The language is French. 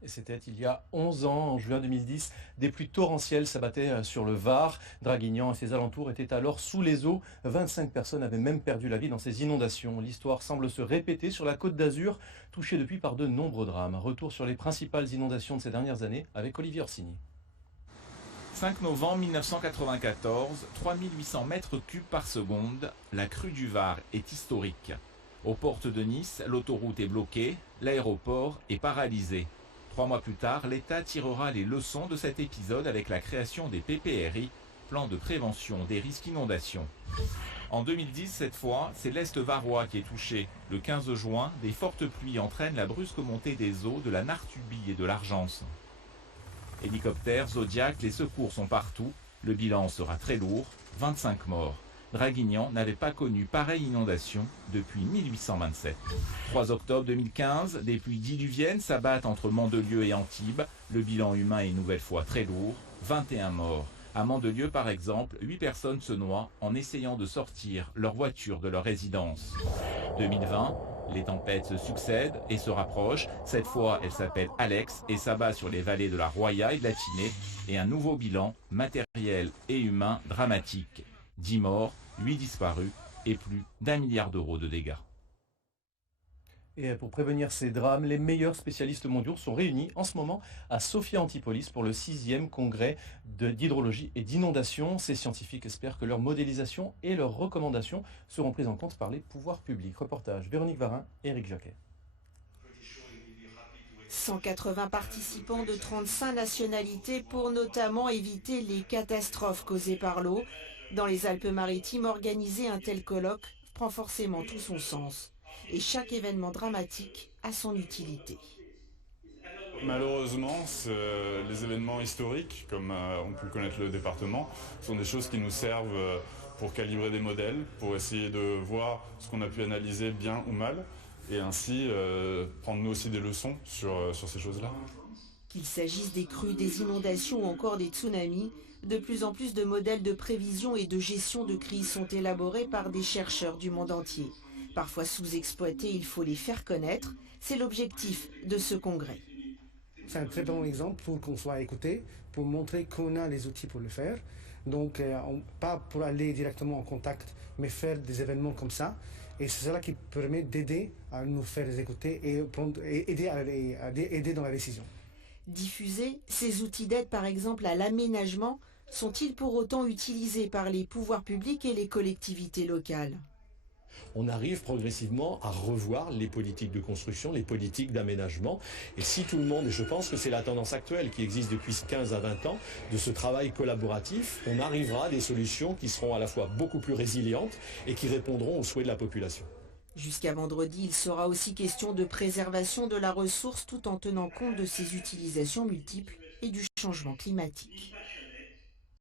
Et c'était il y a 11 ans, en juin 2010, des pluies torrentielles s'abattaient sur le Var. Draguignan et ses alentours étaient alors sous les eaux. 25 personnes avaient même perdu la vie dans ces inondations. L'histoire semble se répéter sur la Côte d'Azur, touchée depuis par de nombreux drames. Retour sur les principales inondations de ces dernières années avec Olivier Orsini. 5 novembre 1994, 3800 mètres cubes par seconde, la crue du Var est historique. Aux portes de Nice, l'autoroute est bloquée, l'aéroport est paralysé. 3 mois plus tard, l'État tirera les leçons de cet épisode avec la création des PPRI, plan de prévention des risques inondations. En 2010, cette fois, c'est l'Est varois qui est touché. Le 15 juin, des fortes pluies entraînent la brusque montée des eaux de la Nartubie et de l'Argence. Hélicoptères, Zodiac, les secours sont partout. Le bilan sera très lourd, 25 morts. Draguignan n'avait pas connu pareille inondation depuis 1827. 3 octobre 2015, des pluies diluviennes s'abattent entre Mandelieu et Antibes. Le bilan humain est une nouvelle fois très lourd, 21 morts. À Mandelieu, par exemple, 8 personnes se noient en essayant de sortir leur voiture de leur résidence. 2020, les tempêtes se succèdent et se rapprochent. Cette fois, elle s'appelle Alex et s'abat sur les vallées de la Roya et de la Tinée. Et un nouveau bilan, matériel et humain, dramatique. 10 morts, 8 disparus et plus d'1 milliard d'euros de dégâts. Et pour prévenir ces drames, les meilleurs spécialistes mondiaux sont réunis en ce moment à Sophia Antipolis pour le 6e congrès d'hydrologie et d'inondation. Ces scientifiques espèrent que leurs modélisations et leurs recommandations seront prises en compte par les pouvoirs publics. Reportage Véronique Varin, Éric Jacquet. 180 participants de 35 nationalités pour notamment éviter les catastrophes causées par l'eau. Dans les Alpes-Maritimes, organiser un tel colloque prend forcément tout son sens. Et chaque événement dramatique a son utilité. Malheureusement, les événements historiques, comme on peut connaître le département, sont des choses qui nous servent pour calibrer des modèles, pour essayer de voir ce qu'on a pu analyser bien ou mal, et ainsi prendre nous aussi des leçons sur ces choses-là. Qu'il s'agisse des crues, des inondations ou encore des tsunamis, de plus en plus de modèles de prévision et de gestion de crise sont élaborés par des chercheurs du monde entier. Parfois sous-exploités, il faut les faire connaître. C'est l'objectif de ce congrès. C'est un très bon exemple pour qu'on soit écouté, pour montrer qu'on a les outils pour le faire. Donc, pas pour aller directement en contact, mais faire des événements comme ça. Et c'est cela qui permet d'aider à nous faire écouter et aider dans la décision. Diffuser, ces outils d'aide par exemple à l'aménagement, sont-ils pour autant utilisés par les pouvoirs publics et les collectivités locales ? On arrive progressivement à revoir les politiques de construction, les politiques d'aménagement. Et si tout le monde, et je pense que c'est la tendance actuelle qui existe depuis 15 à 20 ans, de ce travail collaboratif, on arrivera à des solutions qui seront à la fois beaucoup plus résilientes et qui répondront aux souhaits de la population. Jusqu'à vendredi, il sera aussi question de préservation de la ressource tout en tenant compte de ses utilisations multiples et du changement climatique.